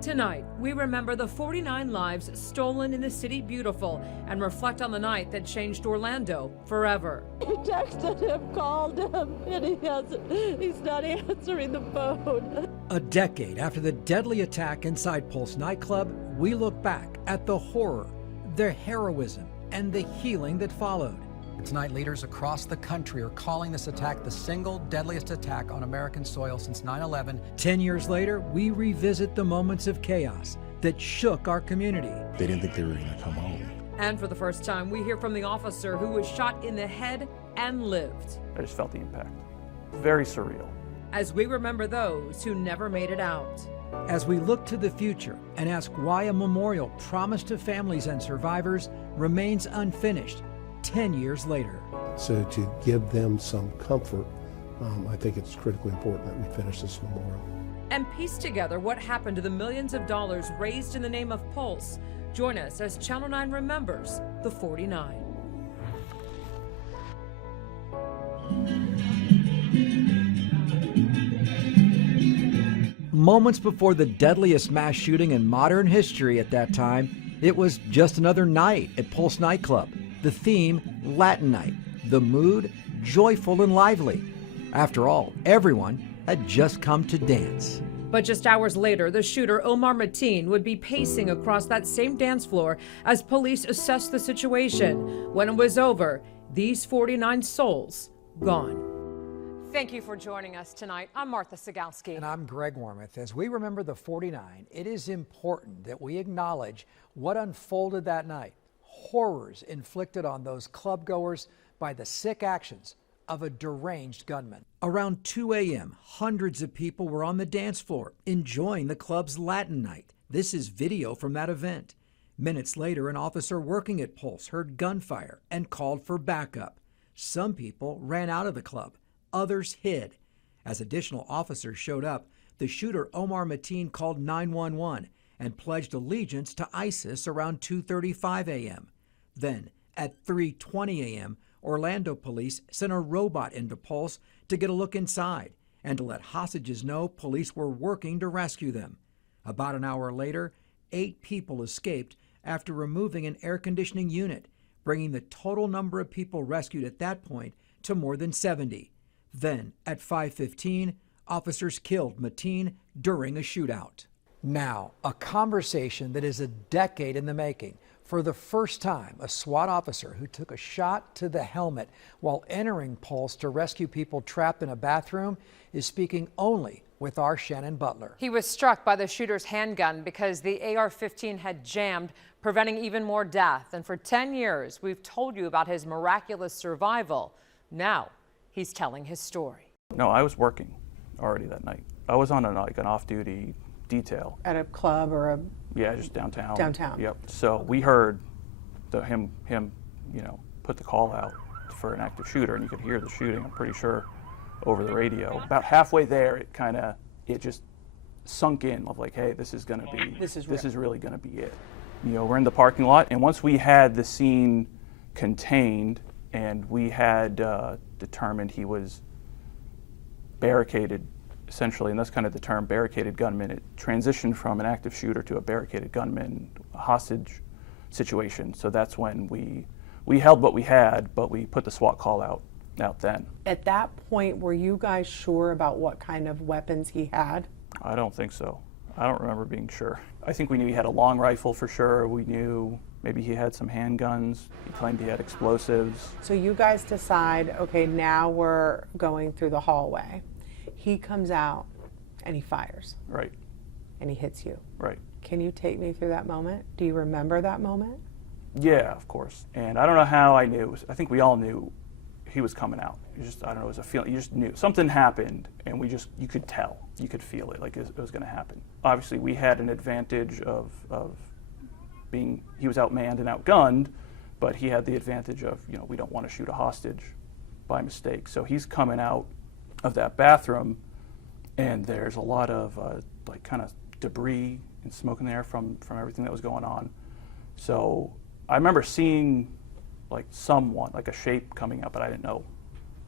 Tonight, we remember the 49 lives stolen in the city beautiful and reflect on the night that changed Orlando forever. He texted him, called him, and he's not answering the phone. A decade after the deadly attack inside Pulse nightclub, we look back at the horror, the heroism, and the healing that followed. Tonight, leaders across the country are calling this attack the single deadliest attack on American soil since 9/11. 10 years later, we revisit the moments of chaos that shook our community. They didn't think they were going to come home. And for the first time, we hear from the officer who was shot in the head and lived. I just felt the impact. Very surreal. As we remember those who never made it out. As we look to the future and ask why a memorial promised to families and survivors remains unfinished 10 years later. So to give them some comfort, I think it's critically important that we finish this memorial. And piece together what happened to the millions of dollars raised in the name of Pulse. Join us as Channel 9 remembers the 49. Moments before the deadliest mass shooting in modern history at that time, it was just another night at Pulse nightclub. The theme, Latin night. The mood, joyful and lively. After all, everyone had just come to dance. But just hours later, the shooter, Omar Mateen, would be pacing across that same dance floor as police assessed the situation. When it was over, these 49 souls gone. Thank you for joining us tonight. I'm Martha Sigalski. And I'm Greg Wormuth. As we remember the 49, it is important that we acknowledge what unfolded that night. Horrors inflicted on those clubgoers by the sick actions of a deranged gunman. Around 2 a.m., hundreds of people were on the dance floor enjoying the club's Latin night. This is video from that event. Minutes later, an officer working at Pulse heard gunfire and called for backup. Some people ran out of the club. Others hid. As additional officers showed up, the shooter Omar Mateen called 911 and pledged allegiance to ISIS around 2:35 a.m. Then, at 3:20 a.m., Orlando police sent a robot into Pulse to get a look inside and to let hostages know police were working to rescue them. About an hour later, 8 people escaped after removing an air conditioning unit, bringing the total number of people rescued at that point to more than 70. Then, at 5:15, officers killed Mateen during a shootout. Now, a conversation that is a decade in the making. For the first time, a SWAT officer who took a shot to the helmet while entering Pulse to rescue people trapped in a bathroom is speaking only with our Shannon Butler. He was struck by the shooter's handgun because the AR-15 had jammed, preventing even more death. And for 10 years, we've told you about his miraculous survival. Now, he's telling his story. No, I was working already that night. I was on an off-duty detail. At a club or a... Yeah, just downtown. Downtown. Yep. So we heard him, put the call out for an active shooter, and you could hear the shooting, I'm pretty sure, over the radio. About halfway there, it just sunk in of like, hey, this is really gonna be it. We're in the parking lot, and once we had the scene contained and we had determined he was barricaded, essentially, and that's kind of the term, barricaded gunman. It transitioned from an active shooter to a barricaded gunman, a hostage situation. So that's when we held what we had, but we put the SWAT call out then. At that point, were you guys sure about what kind of weapons he had? I don't think so. I don't remember being sure. I think we knew he had a long rifle for sure. We knew maybe he had some handguns. He claimed he had explosives. So you guys decide, okay, now we're going through the hallway. He comes out and he fires. Right. And he hits you. Right. Can you take me through that moment? Do you remember that moment? Yeah, of course. And I don't know how I knew. I think we all knew he was coming out. I don't know, it was a feeling. You just knew. Something happened, and you could tell. You could feel it, like it was going to happen. Obviously, we had an advantage of being, he was outmanned and outgunned, but he had the advantage of, we don't want to shoot a hostage by mistake. So he's coming out of that bathroom, and there's a lot of kind of debris and smoke in there from everything that was going on. So I remember seeing someone, a shape coming up, but I didn't know,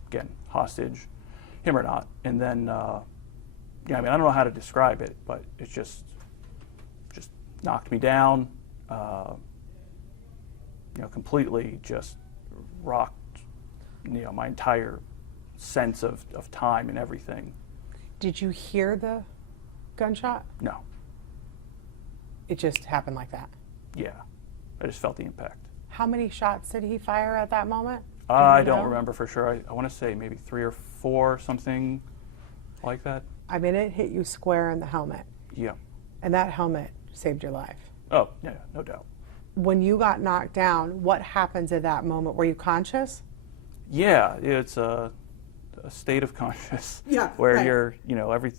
again, hostage, him or not. And then, I don't know how to describe it, but it's just knocked me down, completely just rocked, my entire sense of time and everything. Did you hear the gunshot? No. It just happened like that. Yeah, I just felt the impact. How many shots did he fire at that moment? I don't remember for sure. I want to say maybe 3 or 4, something like that. I mean, it hit you square in the helmet. Yeah. And that helmet saved your life. Oh, yeah, no doubt. When you got knocked down, what happens at that moment? Were you conscious? Yeah, it's a state of conscious. Yeah, where right. you're,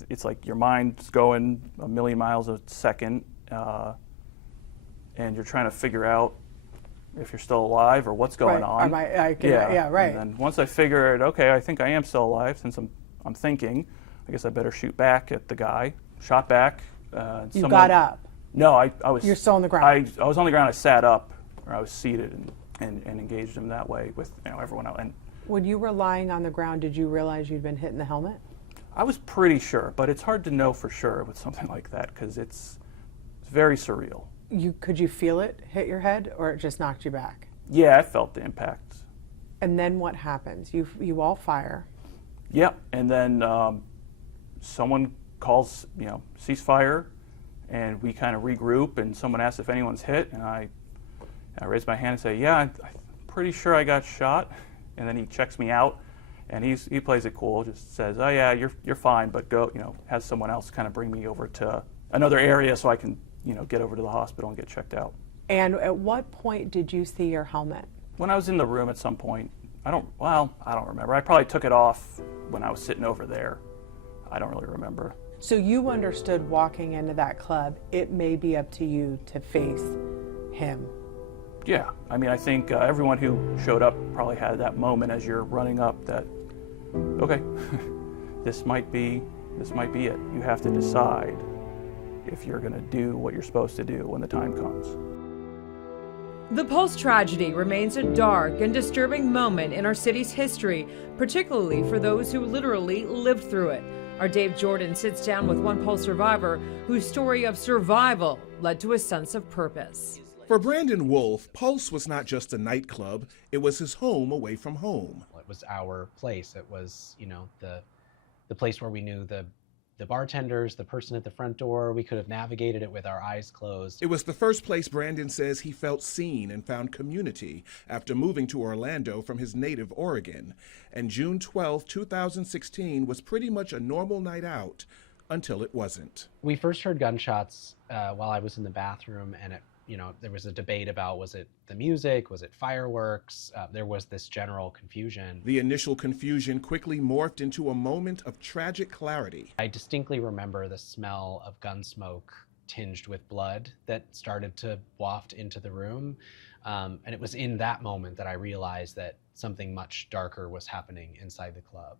it's like your mind's going a million miles a second, and you're trying to figure out if you're still alive or what's going on. Yeah, right. And then once I figured, okay, I think I am still alive, since I'm thinking, I guess I better shoot back at the guy. Shot back. You got up. No, I was. You're still on the ground. I was on the ground. I sat up, or I was seated, and engaged him that way with everyone else. And When you were lying on the ground, did you realize you'd been hit in the helmet? I was pretty sure, but it's hard to know for sure with something like that because it's very surreal. Could you feel it hit your head, or it just knocked you back? Yeah, I felt the impact. And then what happens? You all fire. Yeah, and then someone calls, ceasefire, and we kind of regroup, and someone asks if anyone's hit, and I raise my hand and say, yeah, I'm pretty sure I got shot. And then he checks me out, and he plays it cool, just says, oh yeah, you're fine, but go, has someone else kind of bring me over to another area so I can, get over to the hospital and get checked out. And at what point did you see your helmet? When I was in the room at some point, I don't remember. I probably took it off when I was sitting over there. I don't really remember. So you understood walking into that club, it may be up to you to face him. Yeah, I mean, I think everyone who showed up probably had that moment as you're running up that, okay, this might be it. You have to decide if you're going to do what you're supposed to do when the time comes. The Pulse tragedy remains a dark and disturbing moment in our city's history, particularly for those who literally lived through it. Our Dave Jordan sits down with one Pulse survivor whose story of survival led to a sense of purpose. For Brandon Wolf, Pulse was not just a nightclub, it was his home away from home. It was our place. It was, the place where we knew the bartenders, the person at the front door. We could have navigated it with our eyes closed. It was the first place Brandon says he felt seen and found community after moving to Orlando from his native Oregon. And June 12, 2016 was pretty much a normal night out until it wasn't. We first heard gunshots while I was in the bathroom, and there was a debate about, was it the music, was it fireworks? There was this general confusion. The initial confusion quickly morphed into a moment of tragic clarity. I distinctly remember the smell of gun smoke tinged with blood that started to waft into the room. And it was in that moment that I realized that something much darker was happening inside the club.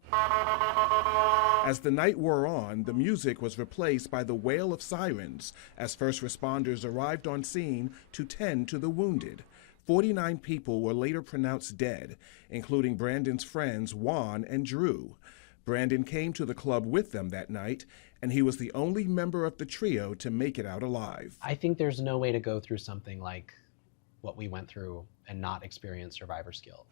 As the night wore on, the music was replaced by the wail of sirens as first responders arrived on scene to tend to the wounded. 49 people were later pronounced dead, including Brandon's friends Juan and Drew. Brandon came to the club with them that night, and he was the only member of the trio to make it out alive. I think there's no way to go through something like what we went through and not experience survivor's guilt.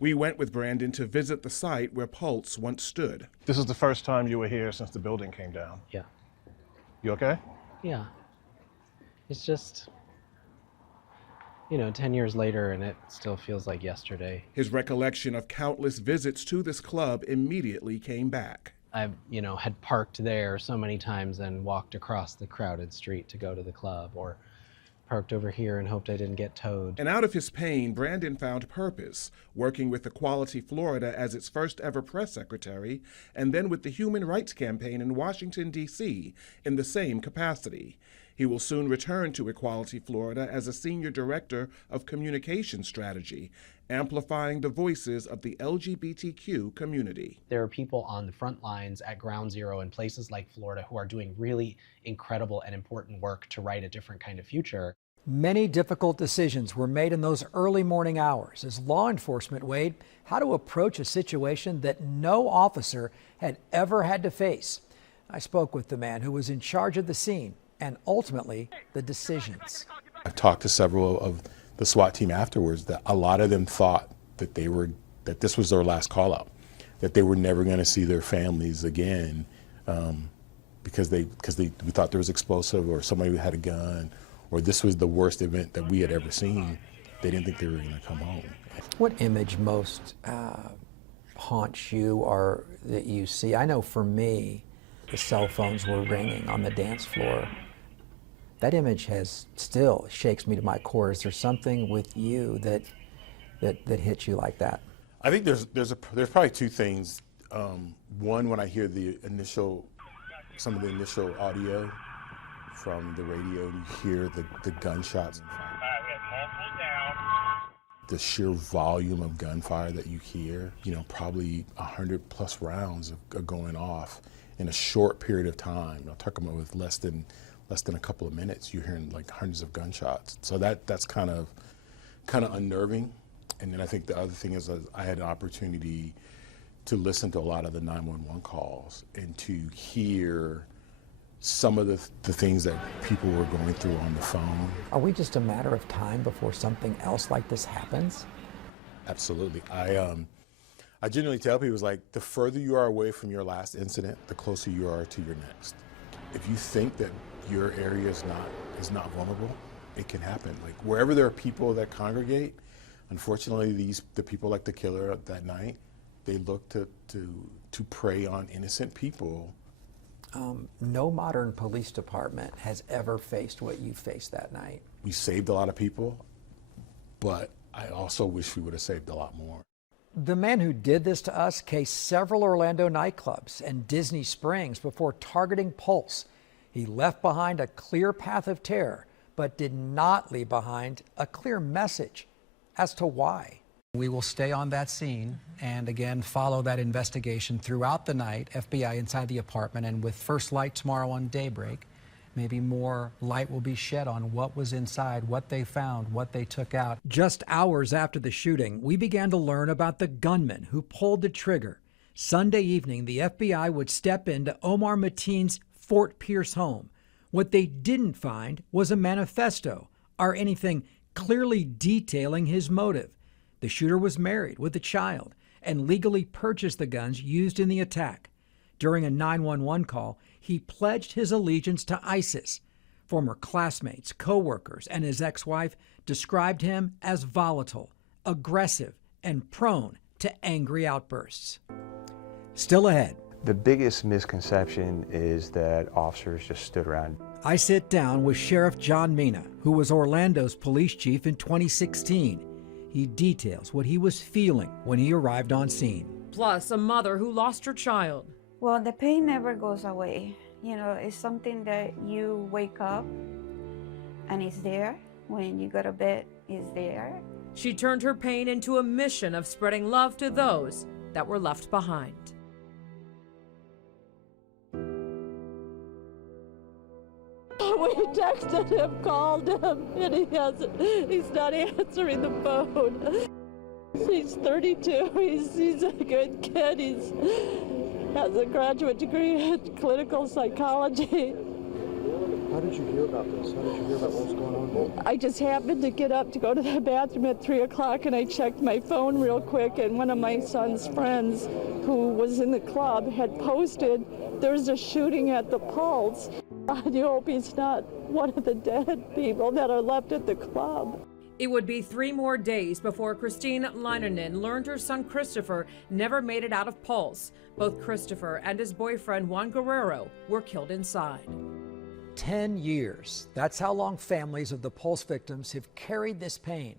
We went with Brandon to visit the site where Pulse once stood. This is the first time you were here since the building came down. Yeah. You okay? Yeah. It's just, 10 years later, and it still feels like yesterday. His recollection of countless visits to this club immediately came back. I, had parked there so many times and walked across the crowded street to go to the club, or parked over here and hoped I didn't get towed. And out of his pain, Brandon found purpose, working with Equality Florida as its first ever press secretary, and then with the Human Rights Campaign in Washington, D.C. in the same capacity. He will soon return to Equality Florida as a senior director of communication strategy, amplifying the voices of the LGBTQ community. There are people on the front lines at Ground Zero in places like Florida who are doing really incredible and important work to write a different kind of future. Many difficult decisions were made in those early morning hours as law enforcement weighed how to approach a situation that no officer had ever had to face. I spoke with the man who was in charge of the scene and ultimately the decisions. I've talked to several of the SWAT team afterwards that a lot of them thought that this was their last call out, that they were never going to see their families again because we thought there was explosive or somebody had a gun or this was the worst event that we had ever seen. They didn't think they were going to come home. What image most haunts you or that you see? I know for me, the cell phones were ringing on the dance floor. That image still shakes me to my core. Is there something with you that hits you like that? I think there's probably two things. One, when I hear some of the initial audio from the radio, and you hear the gunshots. The sheer volume of gunfire that you hear, probably 100+ rounds are going off in a short period of time. I'm talking about with less than a couple of minutes, you're hearing like hundreds of gunshots. So that's kind of unnerving. And then I think the other thing is I had an opportunity to listen to a lot of the 911 calls and to hear some of the things that people were going through on the phone. Are we just a matter of time before something else like this happens? Absolutely. I generally tell people, like, the further you are away from your last incident, the closer you are to your next. If you think that your area is not vulnerable, it can happen. Like, wherever there are people that congregate, unfortunately, the people like the killer that night, they look to prey on innocent people. No modern police department has ever faced what you faced that night. We saved a lot of people, but I also wish we would have saved a lot more. The man who did this to us cased several Orlando nightclubs and Disney Springs before targeting Pulse. He left behind a clear path of terror, but did not leave behind a clear message as to why. We will stay on that scene and again follow that investigation throughout the night, FBI inside the apartment, and with first light tomorrow on daybreak, maybe more light will be shed on what was inside, what they found, what they took out. Just hours after the shooting, we began to learn about the gunman who pulled the trigger. Sunday evening, the FBI would step into Omar Mateen's Fort Pierce home. What they didn't find was a manifesto or anything clearly detailing his motive. The shooter was married with a child and legally purchased the guns used in the attack. During a 911 call, he pledged his allegiance to ISIS. Former classmates, co-workers, and his ex-wife described him as volatile, aggressive, and prone to angry outbursts. Still ahead. The biggest misconception is that officers just stood around. I sit down with Sheriff John Mina, who was Orlando's police chief in 2016. He details what he was feeling when he arrived on scene. Plus, a mother who lost her child. Well, the pain never goes away. It's something that you wake up and it's there. When you go to bed, it's there. She turned her pain into a mission of spreading love to those that were left behind. We texted him, called him, and he's not answering the phone. He's 32, he's a good kid, has a graduate degree in clinical psychology. How did you hear about this? How did you hear about what was going on? I just happened to get up to go to the bathroom at 3 o'clock, and I checked my phone real quick, and one of my son's friends who was in the club had posted, there's a shooting at the Pulse. I hope he's not one of the dead people that are left at the club. It would be 3 more days before Christine Leinonen learned her son Christopher never made it out of Pulse. Both Christopher and his boyfriend Juan Guerrero were killed inside. 10 years. That's how long families of the Pulse victims have carried this pain.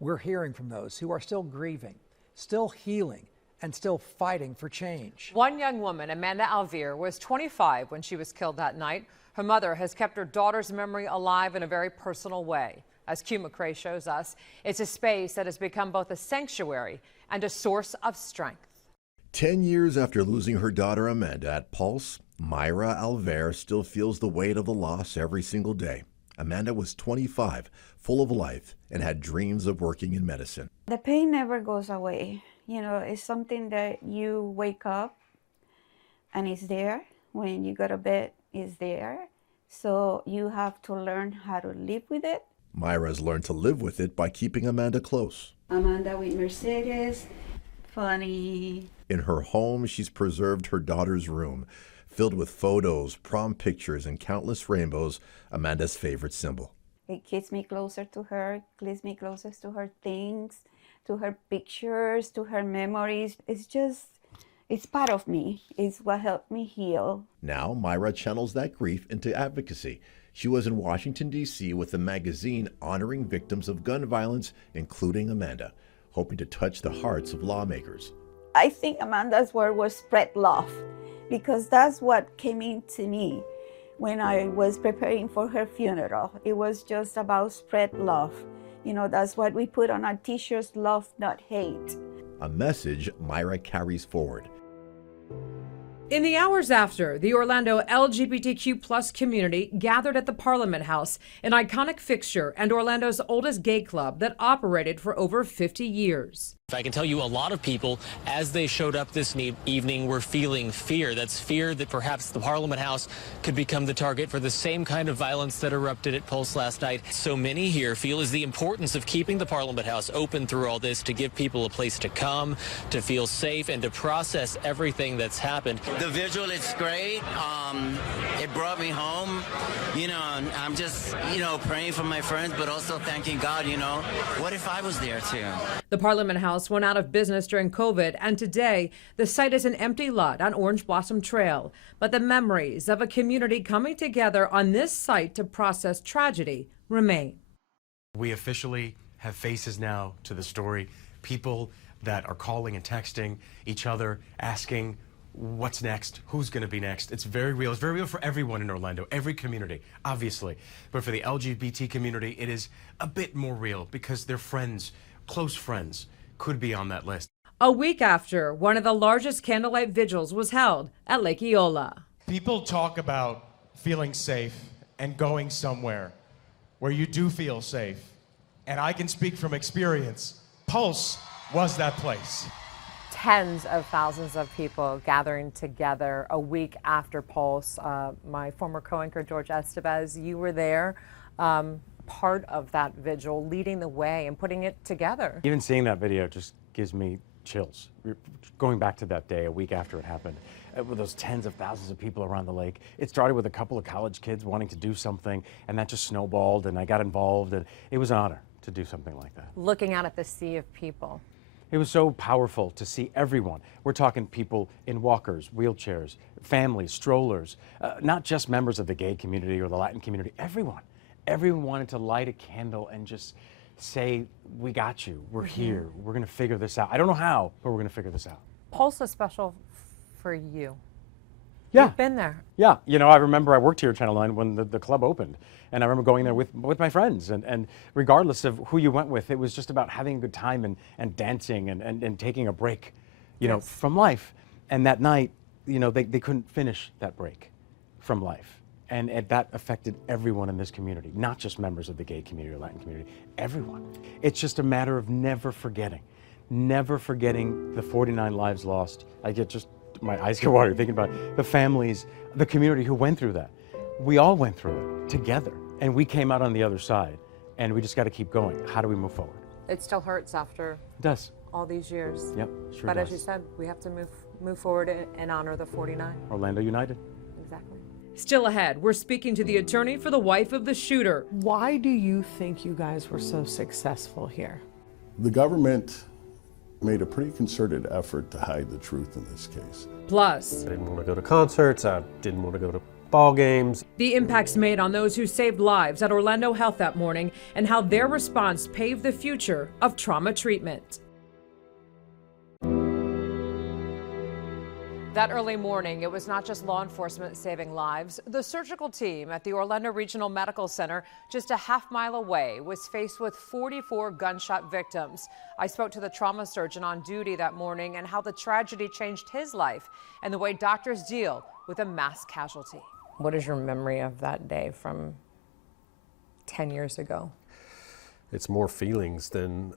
We're hearing from those who are still grieving, still healing, and still fighting for change. One young woman, Amanda Alvear, was 25 when she was killed that night. Her mother has kept her daughter's memory alive in a very personal way. As Q McCrae shows us, it's a space that has become both a sanctuary and a source of strength. 10 years after losing her daughter Amanda at Pulse, Myra Alvear still feels the weight of the loss every single day. Amanda was 25, full of life, and had dreams of working in medicine. The pain never goes away. It's something that you wake up and it's there. When you go to bed, it's there. So you have to learn how to live with it. Myra's learned to live with it by keeping Amanda close. Amanda with Mercedes, funny. In her home, she's preserved her daughter's room, filled with photos, prom pictures, and countless rainbows, Amanda's favorite symbol. It gets me closer to her, gets me closer to her things, to her pictures, to her memories. It's part of me. It's what helped me heal. Now, Myra channels that grief into advocacy. She was in Washington, D.C. with a magazine honoring victims of gun violence, including Amanda, hoping to touch the hearts of lawmakers. I think Amanda's word was spread love, because that's what came into me when I was preparing for her funeral. It was just about spread love. You know, that's what we put on our t-shirts, love, not hate. A message Myra carries forward. In the hours after, the Orlando LGBTQ+ community gathered at the Parliament House, an iconic fixture and Orlando's oldest gay club that operated for over 50 years. I can tell you a lot of people, as they showed up this evening, were feeling fear. That's fear that perhaps the Parliament House could become the target for the same kind of violence that erupted at Pulse last night. So many here feel is the importance of keeping the Parliament House open through all this to give people a place to come, to feel safe, and to process everything that's happened. The visual is great. It brought me home. You know, I'm just, praying for my friends, but also thanking God, what if I was there too? The Parliament House went out of business during COVID, and today the site is an empty lot on Orange Blossom Trail. But the memories of a community coming together on this site to process tragedy remain. We officially have faces now to the story. People that are calling and texting each other, asking what's next, who's going to be next. It's very real. It's very real for everyone in Orlando, every community, obviously. But for the LGBT community, it is a bit more real because their friends, close friends, could be on that list. A week after, one of the largest candlelight vigils was held at Lake Eola. People talk about feeling safe and going somewhere where you do feel safe. And I can speak from experience. Pulse was that place. Tens of thousands of people gathering together a week after Pulse. My former co-anchor George Estevez, you were there, part of that vigil, leading the way and putting it together. Even seeing that video just gives me chills. Going back to that day, a week after it happened, with those tens of thousands of people around the lake. It started with a couple of college kids wanting to do something, and that just snowballed, and I got involved, and it was an honor to do something like that. Looking out at the sea of people. It was so powerful to see everyone. We're talking people in walkers, wheelchairs, families, strollers, not just members of the gay community or the Latin community, everyone. Everyone wanted to light a candle and just say, we got you, we're here, we're gonna figure this out. I don't know how, but we're gonna figure this out. Pulse is special for you. Yeah. You've been there. Yeah, I remember I worked here at Channel 9 when the club opened, and I remember going there with my friends, and regardless of who you went with, it was just about having a good time and dancing and taking a break, from life. And that night, they couldn't finish that break from life. And that affected everyone in this community, not just members of the gay community or Latin community, everyone. It's just a matter of never forgetting the 49 lives lost. My eyes get watery thinking about it. The families, the community who went through that. We all went through it together, and we came out on the other side, and we just got to keep going. How do we move forward? It still hurts after It does. all these years. Yep, sure But does. as you said, we have to move forward and honor the 49. Orlando United. Exactly. Still ahead, we're speaking to the attorney for the wife of the shooter. Why do you think you guys were so successful here? The government made a pretty concerted effort to hide the truth in this case. Plus, I didn't want to go to concerts, I didn't want to go to ball games. the impacts made on those who saved lives at Orlando Health that morning and how their response paved the future of trauma treatment. That early morning, it was not just law enforcement saving lives. The surgical team at the Orlando Regional Medical Center, just a half-mile away, was faced with 44 gunshot victims. I spoke to the trauma surgeon on duty that morning and how the tragedy changed his life and the way doctors deal with a mass casualty. What is your memory of that day from 10 years ago? It's more feelings than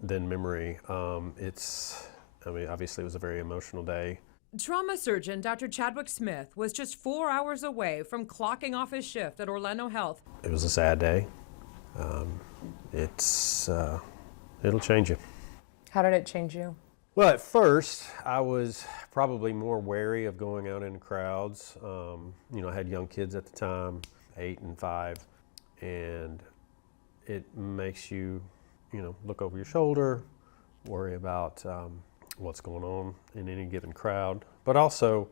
memory. Obviously it was a very emotional day. Trauma surgeon Dr. Chadwick Smith was just 4 hours away from clocking off his shift at Orlando Health. It was a sad day. It'll change you. How did it change you? Well, at first, I was probably more wary of going out in crowds. I had young kids at the time, 8 and 5, and it makes you, look over your shoulder, worry about what's going on in any given crowd, but also,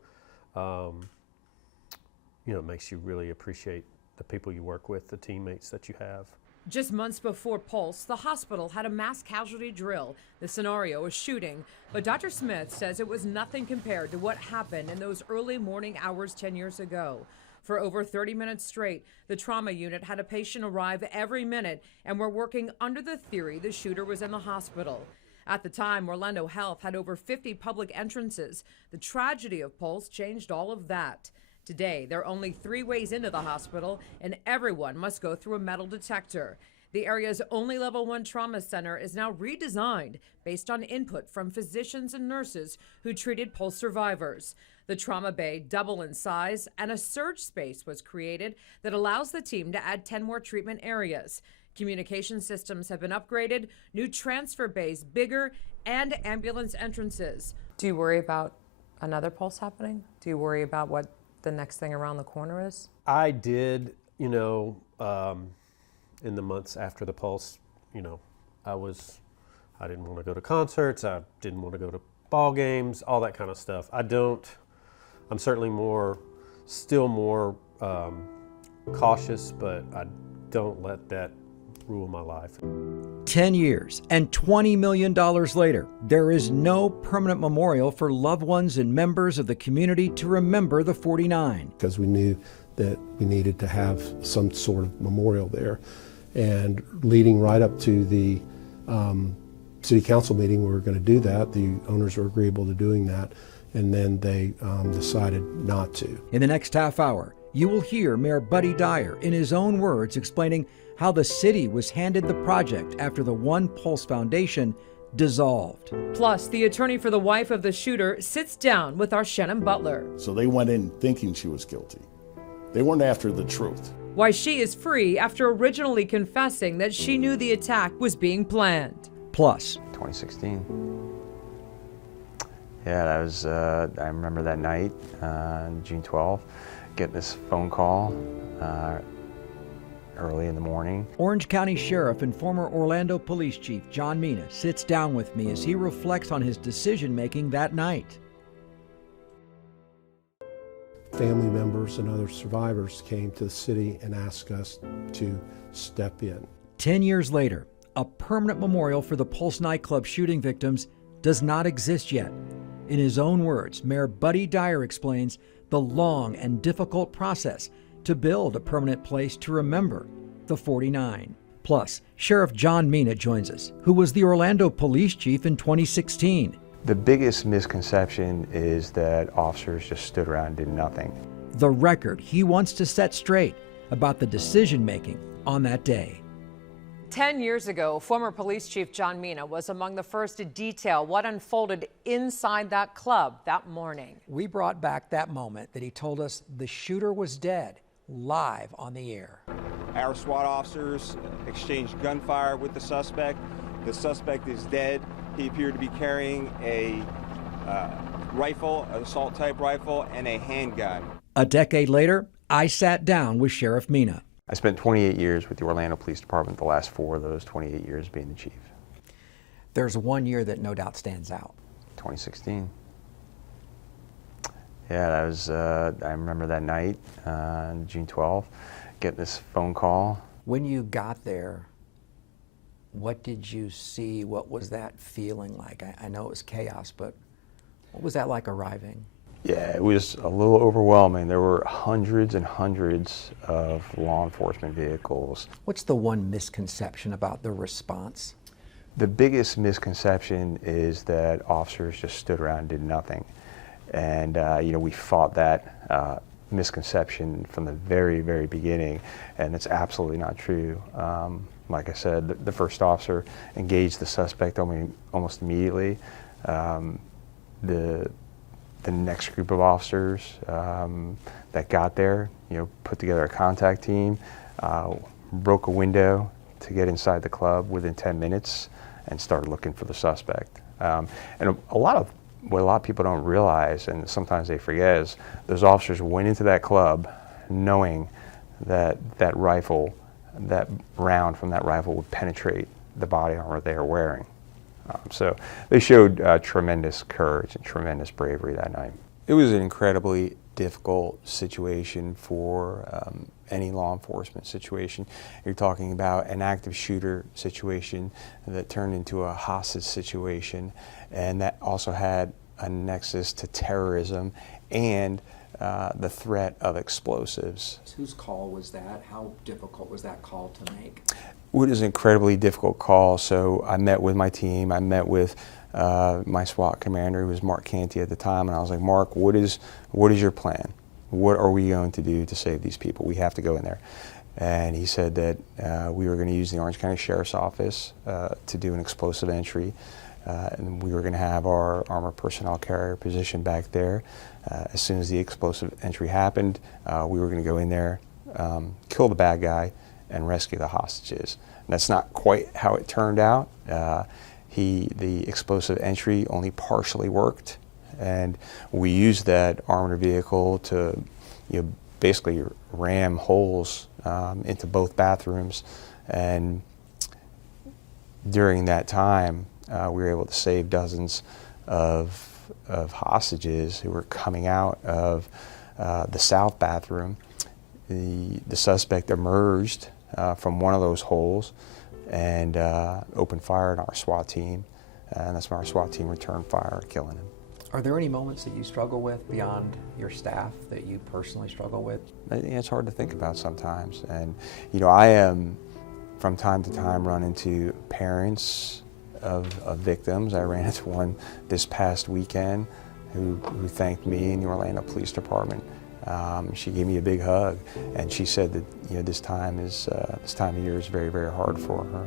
it makes you really appreciate the people you work with, the teammates that you have. Just months before Pulse, the hospital had a mass casualty drill. The scenario was shooting, but Dr. Smith says it was nothing compared to what happened in those early morning hours 10 years ago. For over 30 minutes straight, the trauma unit had a patient arrive every minute and were working under the theory the shooter was in the hospital. At the time, Orlando Health had over 50 public entrances. The tragedy of Pulse changed all of that. Today, there are only 3 ways into the hospital, and everyone must go through a metal detector. The area's only level 1 trauma center is now redesigned based on input from physicians and nurses who treated Pulse survivors. The trauma bay doubled in size, and a surge space was created that allows the team to add 10 more treatment areas. Communication systems have been upgraded, new transfer bays bigger, and ambulance entrances. Do you worry about another Pulse happening? Do you worry about what the next thing around the corner is? I did, in the months after the Pulse, I didn't want to go to concerts, I didn't want to go to ball games, all that kind of stuff. I'm certainly still more cautious, but I don't let that rule my life. 10 years and $20 million later, there is no permanent memorial for loved ones and members of the community to remember the 49. Because we knew that we needed to have some sort of memorial there. And leading right up to the city council meeting, we were going to do that. The owners were agreeable to doing that, and then they decided not to. In the next half hour, you will hear Mayor Buddy Dyer, in his own words, explaining how the city was handed the project after the One Pulse Foundation dissolved. Plus, the attorney for the wife of the shooter sits down with our Shannon Butler. So they went in thinking she was guilty. They weren't after the truth. Why she is free after originally confessing that she knew the attack was being planned. Plus, 2016. Yeah, that was, I remember that night, June 12th, getting this phone call early in the morning. Orange County Sheriff and former Orlando Police Chief John Mina sits down with me as he reflects on his decision-making that night. Family members and other survivors came to the city and asked us to step in. 10 years later, a permanent memorial for the Pulse nightclub shooting victims does not exist yet. In his own words, Mayor Buddy Dyer explains the long and difficult process to build a permanent place to remember the 49. Plus, Sheriff John Mina joins us, who was the Orlando Police Chief in 2016. The biggest misconception is that officers just stood around and did nothing. The record he wants to set straight about the decision-making on that day. 10 years ago, former police chief John Mina was among the first to detail what unfolded inside that club that morning. We brought back that moment that he told us the shooter was dead, live on the air. Our SWAT officers exchanged gunfire with the suspect. The suspect is dead. He appeared to be carrying a rifle, an assault-type rifle, and a handgun. A decade later, I sat down with Sheriff Mina. I spent 28 years with the Orlando Police Department, the last 4 of those 28 years being the chief. There's one year that no doubt stands out. 2016. Yeah, that was, I remember that night, June 12th, getting this phone call. When you got there, what did you see? What was that feeling like? I know it was chaos, but what was that like arriving? Yeah, it was a little overwhelming. There were hundreds and hundreds of law enforcement vehicles. What's the one misconception about the response? The biggest misconception is that officers just stood around and did nothing. And, we fought that misconception from the very, very beginning, and it's absolutely not true. Like I said, the first officer engaged the suspect almost immediately. The the next group of officers that got there, put together a contact team, broke a window to get inside the club within 10 minutes and started looking for the suspect. And what a lot of people don't realize, and sometimes they forget, is those officers went into that club knowing that that round from that rifle would penetrate the body armor they were wearing. So they showed tremendous courage and tremendous bravery that night. It was an incredibly difficult situation for any law enforcement situation. You're talking about an active shooter situation that turned into a hostage situation, and that also had a nexus to terrorism and the threat of explosives. Whose call was that? How difficult was that call to make? It was an incredibly difficult call. So I met with my team. I met with my SWAT commander, who was Mark Canty at the time, and I was like, Mark, what is your plan? What are we going to do to save these people? We have to go in there. And he said that we were going to use the Orange County Sheriff's Office to do an explosive entry, and we were going to have our armored personnel carrier positioned back there. As soon as the explosive entry happened, we were going to go in there, kill the bad guy, and rescue the hostages. And that's not quite how it turned out. The explosive entry only partially worked, and we used that armored vehicle to basically ram holes into both bathrooms. And during that time, we were able to save dozens of hostages who were coming out of the south bathroom. The suspect emerged from one of those holes and opened fire on our SWAT team, and that's when our SWAT team returned fire, killing him. Are there any moments that you struggle with beyond your staff that you personally struggle with? It's hard to think about sometimes, and I am from time to time run into parents of victims. I ran into one this past weekend who thanked me and the Orlando Police Department. She gave me a big hug, and she said that this time of year is very, very hard for her.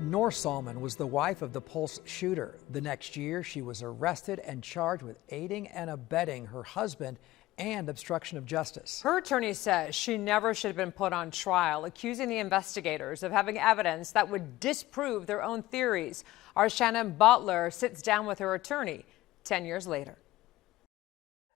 Noor Salman was the wife of the Pulse shooter. The next year, she was arrested and charged with aiding and abetting her husband and obstruction of justice. Her attorney says she never should have been put on trial, accusing the investigators of having evidence that would disprove their own theories. Our Shannon Butler sits down with her attorney 10 years later.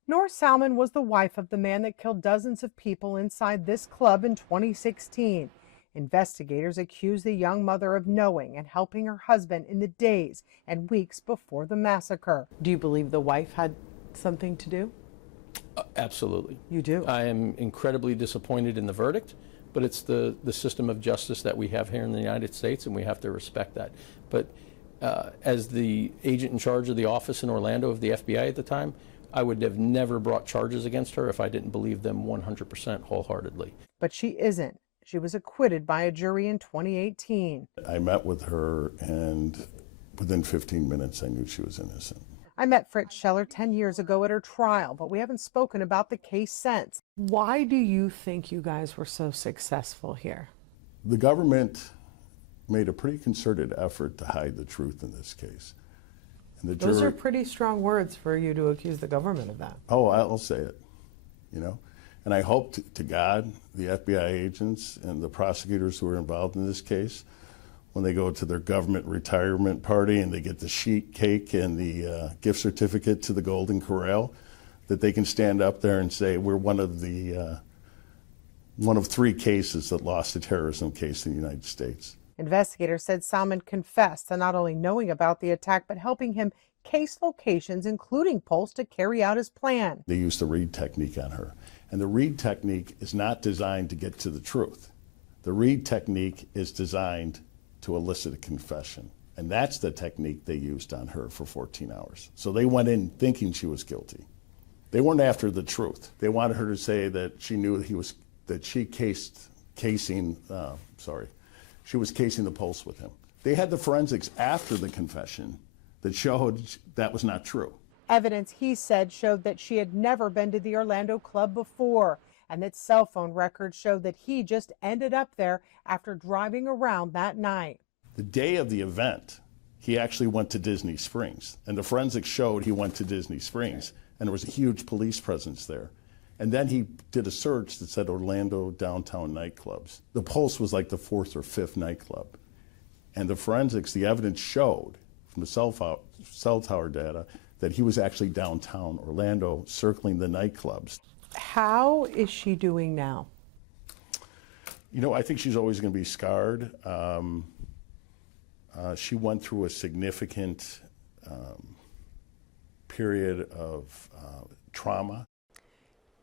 Noor Salman was the wife of the man that killed dozens of people inside this club in 2016. Investigators accuse the young mother of knowing and helping her husband in the days and weeks before the massacre. Do you believe the wife had something to do? Absolutely. You do? I am incredibly disappointed in the verdict, but it's the system of justice that we have here in the United States, and we have to respect that. But as the agent in charge of the office in Orlando of the FBI at the time, I would have never brought charges against her if I didn't believe them 100% wholeheartedly. But she isn't. She was acquitted by a jury in 2018. I met with her, and within 15 minutes, I knew she was innocent. I met Fritz Scheller 10 years ago at her trial, but we haven't spoken about the case since. Why do you think you guys were so successful here? The government made a pretty concerted effort to hide the truth in this case. And the Those jury, are pretty strong words for you to accuse the government of that. Oh, I'll say it, And I hope to God the FBI agents and the prosecutors who are involved in this case, when they go to their government retirement party and they get the sheet cake and the gift certificate to the Golden Corral, that they can stand up there and say, we're one of 3 cases that lost a terrorism case in the United States. Investigators said Salman confessed to not only knowing about the attack, but helping him case locations, including Pulse, to carry out his plan. They used the Reed technique on her. And the Reed technique is not designed to get to the truth. The Reed technique is designed to elicit a confession. And that's the technique they used on her for 14 hours. So they went in thinking she was guilty. They weren't after the truth. They wanted her to say that she knew that she was casing the Pulse with him. They had the forensics after the confession that showed that was not true. Evidence, he said, showed that she had never been to the Orlando club before, and that cell phone records showed that he just ended up there after driving around that night. The day of the event, he actually went to Disney Springs. And the forensics showed he went to Disney Springs, and there was a huge police presence there. And then he did a search that said Orlando downtown nightclubs. The Pulse was like the 4th or 5th nightclub. And the forensics, the evidence showed from the cell tower data that he was actually downtown Orlando circling the nightclubs. How is she doing now? You know, I think she's always going to be scarred. She went through a significant period of trauma.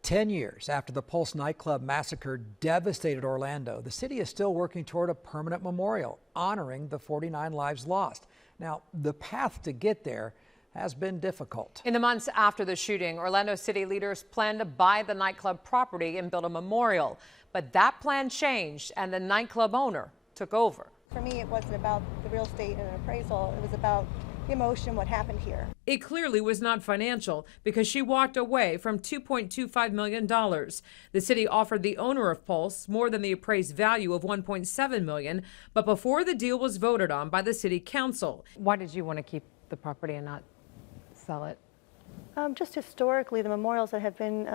10 years after the Pulse nightclub massacre devastated Orlando, the city is still working toward a permanent memorial honoring the 49 lives lost. Now, the path to get there has been difficult. In the months after the shooting, Orlando city leaders planned to buy the nightclub property and build a memorial. But that plan changed and the nightclub owner took over. For me, it wasn't about the real estate and an appraisal. It was about the emotion, what happened here. It clearly was not financial because she walked away from $2.25 million. The city offered the owner of Pulse more than the appraised value of $1.7 million, but before the deal was voted on by the city council. Why did you want to keep the property and not sell it? Just historically, the memorials that have been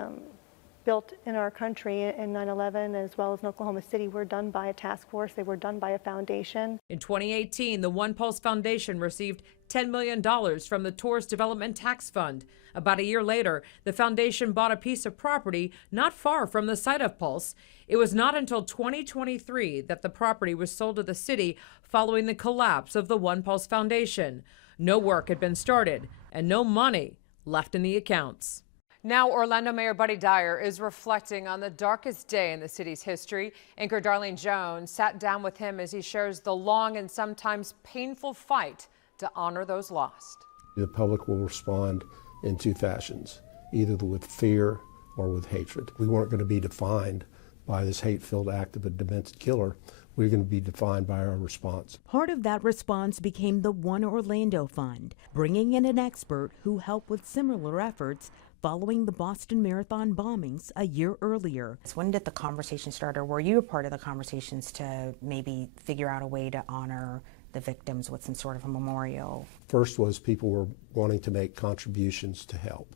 built in our country in 9/11 as well as in Oklahoma City were done by a task force. They were done by a foundation. In 2018, the One Pulse Foundation received $10 million from the Tourist Development Tax Fund. About a year later, the foundation bought a piece of property not far from the site of Pulse. It was not until 2023 that the property was sold to the city following the collapse of the One Pulse Foundation. No work had been started and no money left in the accounts. Now, Orlando Mayor Buddy Dyer is reflecting on the darkest day in the city's history. Anchor Darlene Jones sat down with him as he shares the long and sometimes painful fight to honor those lost. The public will respond in two fashions, either with fear or with hatred. We weren't going to be defined by this hate-filled act of a demented killer. We're going to be defined by our response. Part of that response became the One Orlando Fund, bringing in an expert who helped with similar efforts following the Boston Marathon bombings a year earlier. When did the conversation start, or were you a part of the conversations to maybe figure out a way to honor the victims with some sort of a memorial? First was people were wanting to make contributions to help.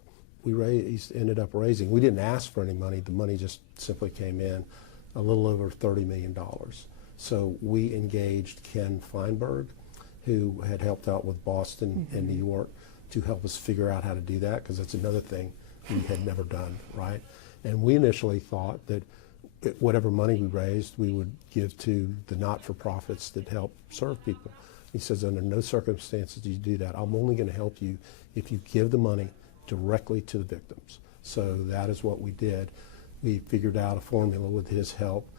We ended up raising, we didn't ask for any money, the money just simply came in, a little over $30 million. So we engaged Ken Feinberg, who had helped out with Boston and New York, to help us figure out how to do that, because that's another thing we had never done, right? And we initially thought that whatever money we raised, we would give to the not-for-profits that help serve people. He says, under no circumstances do you do that. I'm only going to help you if you give the money directly to the victims. So that is what we did. We figured out a formula with his help.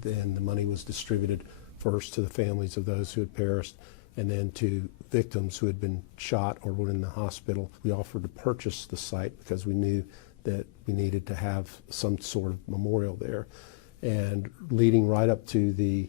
Then the money was distributed first to the families of those who had perished, and then to victims who had been shot or were in the hospital. We offered to purchase the site because we knew that we needed to have some sort of memorial there. And leading right up to the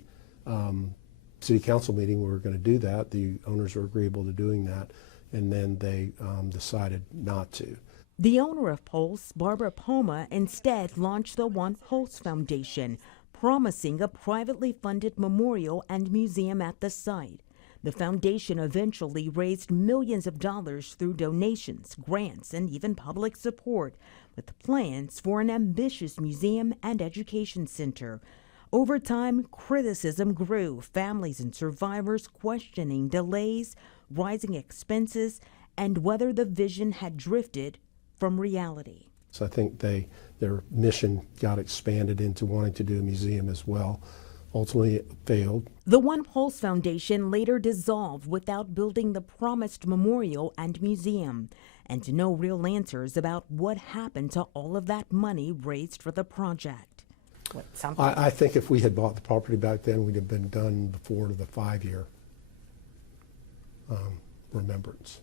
city council meeting, we were going to do that. The owners were agreeable to doing that, and then they decided not to. The owner of Pulse, Barbara Poma, instead launched the One Pulse Foundation, promising a privately funded memorial and museum at the site. The foundation eventually raised millions of dollars through donations, grants, and even public support, with plans for an ambitious museum and education center. Over time, criticism grew, families and survivors questioning delays, rising expenses, and whether the vision had drifted from reality. So I think their mission got expanded into wanting to do a museum as well. Ultimately, it failed. The One Pulse Foundation later dissolved without building the promised memorial and museum, and no real answers about what happened to all of that money raised for the project. I think if we had bought the property back then, we'd have been done before the 5-year remembrance.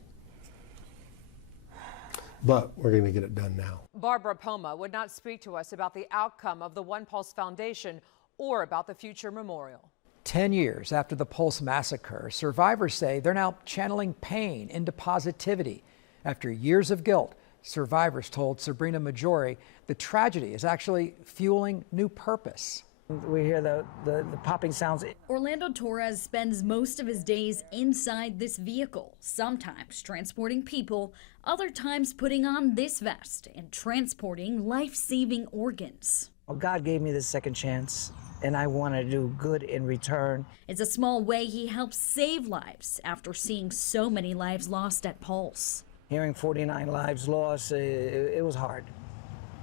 But we're going to get it done now. Barbara Poma would not speak to us about the outcome of the One Pulse Foundation or about the future memorial. 10 years after the Pulse massacre, survivors say they're now channeling pain into positivity. After years of guilt, survivors told Sabrina Maggiore the tragedy is actually fueling new purpose. We hear the popping sounds. Orlando Torres spends most of his days inside this vehicle, sometimes transporting people, other times putting on this vest and transporting life-saving organs. Well, God gave me this second chance, and I want to do good in return. It's a small way he helps save lives after seeing so many lives lost at Pulse. Hearing 49 lives lost, it was hard.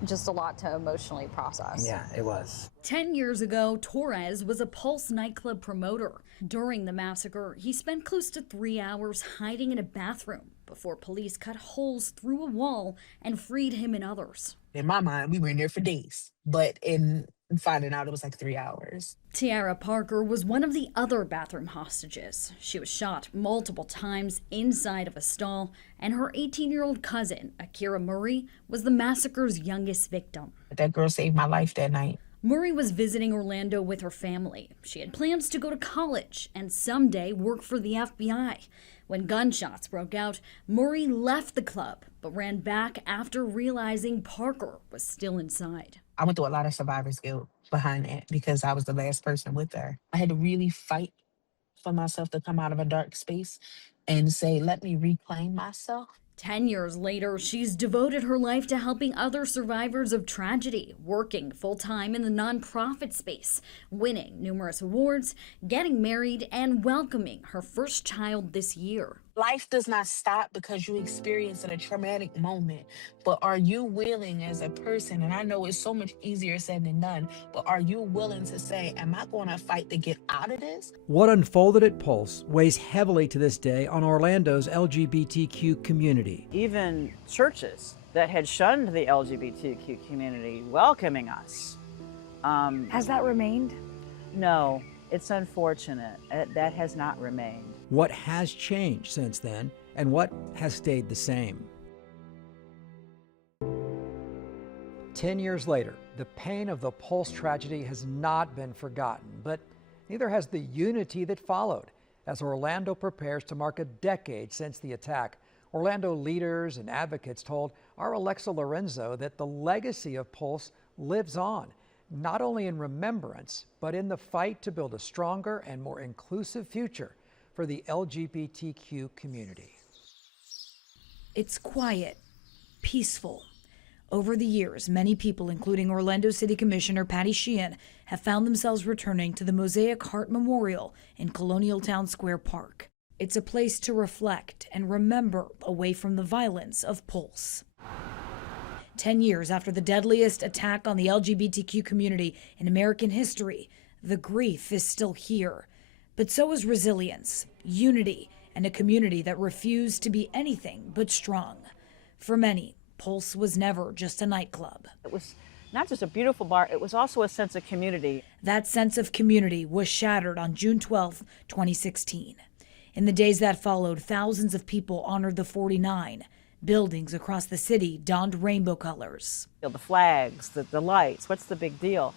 Just a lot to emotionally process. Yeah, it was. 10 years ago, Torres was a Pulse nightclub promoter. During the massacre, he spent close to 3 hours hiding in a bathroom before police cut holes through a wall and freed him and others. In my mind, we were in there for days, but in finding out it was like 3 hours. Tiara Parker was one of the other bathroom hostages. She was shot multiple times inside of a stall, and her 18-year-old cousin, Akira Murray, was the massacre's youngest victim. That girl saved my life that night. Murray was visiting Orlando with her family. She had plans to go to college and someday work for the FBI. When gunshots broke out, Murray left the club, but ran back after realizing Parker was still inside. I went through a lot of survivor's guilt behind that because I was the last person with her. I had to really fight for myself to come out of a dark space and say, let me reclaim myself. 10 years later, she's devoted her life to helping other survivors of tragedy, working full-time in the nonprofit space, winning numerous awards, getting married, and welcoming her first child this year. Life does not stop because you experience a traumatic moment, but are you willing as a person, and I know it's so much easier said than done, but are you willing to say, am I going to fight to get out of this? What unfolded at Pulse weighs heavily to this day on Orlando's LGBTQ community. Even churches that had shunned the LGBTQ community welcoming us. Has that remained? No, it's unfortunate. That has not remained. What has changed since then, and what has stayed the same? 10 years later, the pain of the Pulse tragedy has not been forgotten, but neither has the unity that followed. As Orlando prepares to mark a decade since the attack, Orlando leaders and advocates told our Alexa Lorenzo that the legacy of Pulse lives on, not only in remembrance, but in the fight to build a stronger and more inclusive future for the LGBTQ community. It's quiet, peaceful. Over the years, many people, including Orlando City Commissioner Patty Sheehan, have found themselves returning to the Mosaic Heart Memorial in Colonial Town Square Park. It's a place to reflect and remember away from the violence of Pulse. 10 years after the deadliest attack on the LGBTQ community in American history, the grief is still here. But so is resilience, unity, and a community that refused to be anything but strong. For many, Pulse was never just a nightclub. It was not just a beautiful bar, it was also a sense of community. That sense of community was shattered on June 12, 2016. In the days that followed, thousands of people honored the 49. Buildings across the city donned rainbow colors. The flags, the lights, what's the big deal?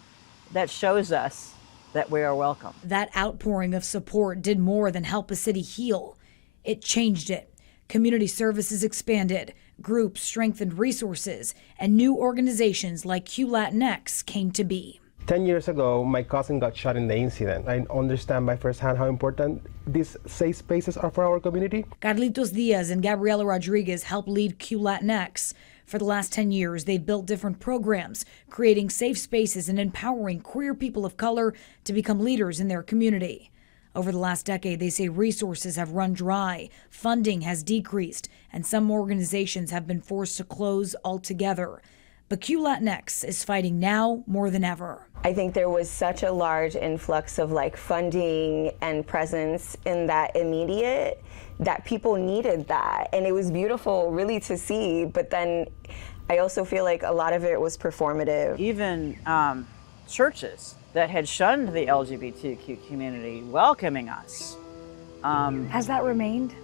That shows us that we are welcome. That outpouring of support did more than help a city heal. It changed it. Community services expanded, groups strengthened resources, and new organizations like Q Latinx came to be. 10 years ago, my cousin got shot in the incident. I understand by firsthand how important these safe spaces are for our community. Carlitos Diaz and Gabriela Rodriguez helped lead Q Latinx. For the last 10 years, they've built different programs, creating safe spaces and empowering queer people of color to become leaders in their community. Over the last decade, they say resources have run dry, funding has decreased, and some organizations have been forced to close altogether. But Q Latinx is fighting now more than ever. I think there was such a large influx of funding and presence in that immediate that people needed that. And it was beautiful really to see, but then I also feel like a lot of it was performative. Even churches that had shunned the LGBTQ community welcoming us. Has that remained?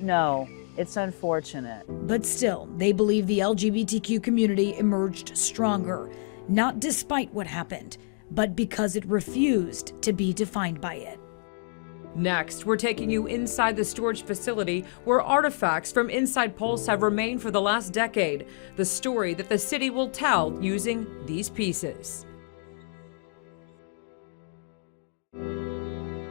No, it's unfortunate. But still, they believe the LGBTQ community emerged stronger, not despite what happened, but because it refused to be defined by it. Next, we're taking you inside the storage facility where artifacts from inside Pulse have remained for the last decade. The story that the city will tell using these pieces.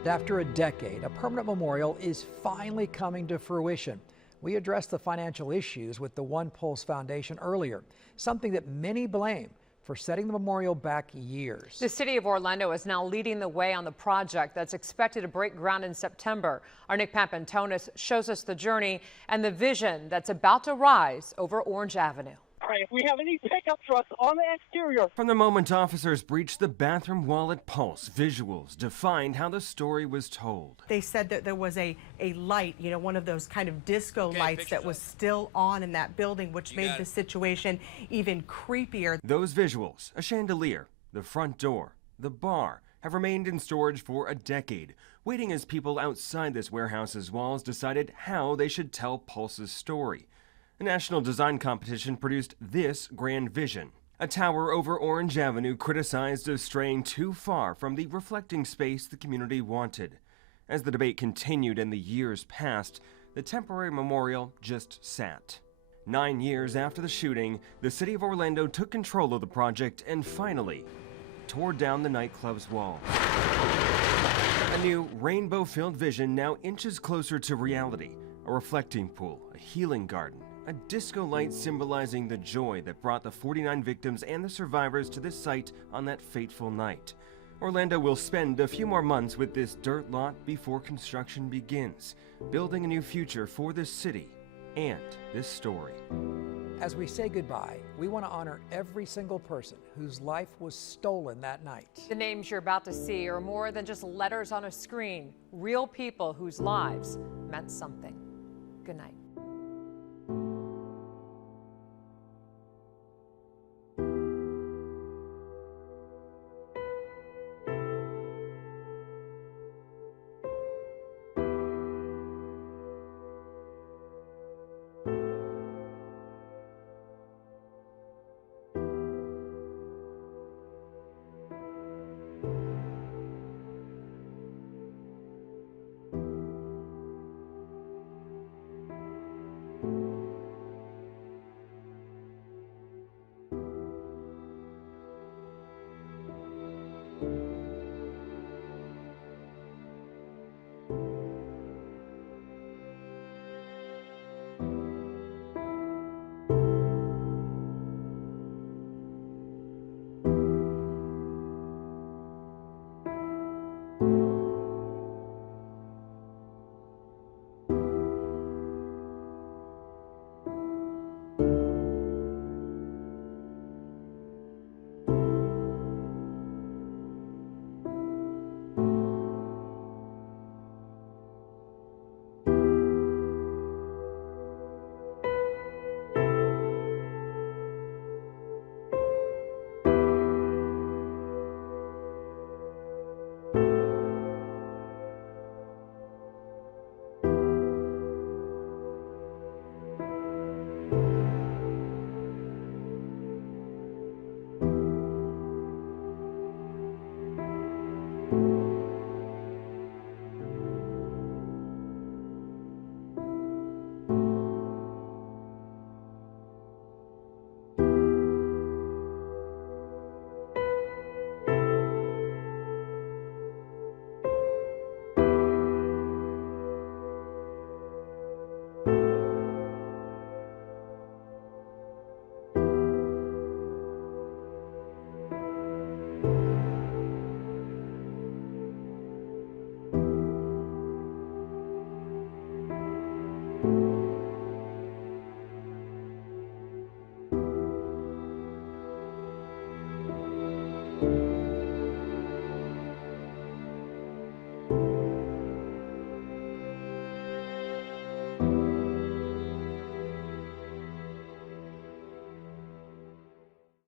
After a decade, a permanent memorial is finally coming to fruition. We addressed the financial issues with the One Pulse Foundation earlier, something that many blame for setting the memorial back years. The city of Orlando is now leading the way on the project that's expected to break ground in September. Our Nick Papantonis shows us the journey and the vision that's about to rise over Orange Avenue. All right, if we have any pickup trucks on the exterior. From the moment officers breached the bathroom wall at Pulse, visuals defined how the story was told. They said that there was a light, you know, one of those kind of disco lights that was still on in that building, which made the situation even creepier. Those visuals, a chandelier, the front door, the bar, have remained in storage for a decade, waiting as people outside this warehouse's walls decided how they should tell Pulse's story. A national design competition produced this grand vision. A tower over Orange Avenue criticized as straying too far from the reflecting space the community wanted. As the debate continued and the years passed, the temporary memorial just sat. 9 years after the shooting, the city of Orlando took control of the project and finally tore down the nightclub's wall. A new rainbow-filled vision now inches closer to reality. A reflecting pool, a healing garden, a disco light symbolizing the joy that brought the 49 victims and the survivors to this site on that fateful night. Orlando will spend a few more months with this dirt lot before construction begins, building a new future for this city and this story. As we say goodbye, we want to honor every single person whose life was stolen that night. The names you're about to see are more than just letters on a screen, real people whose lives meant something. Good night. you.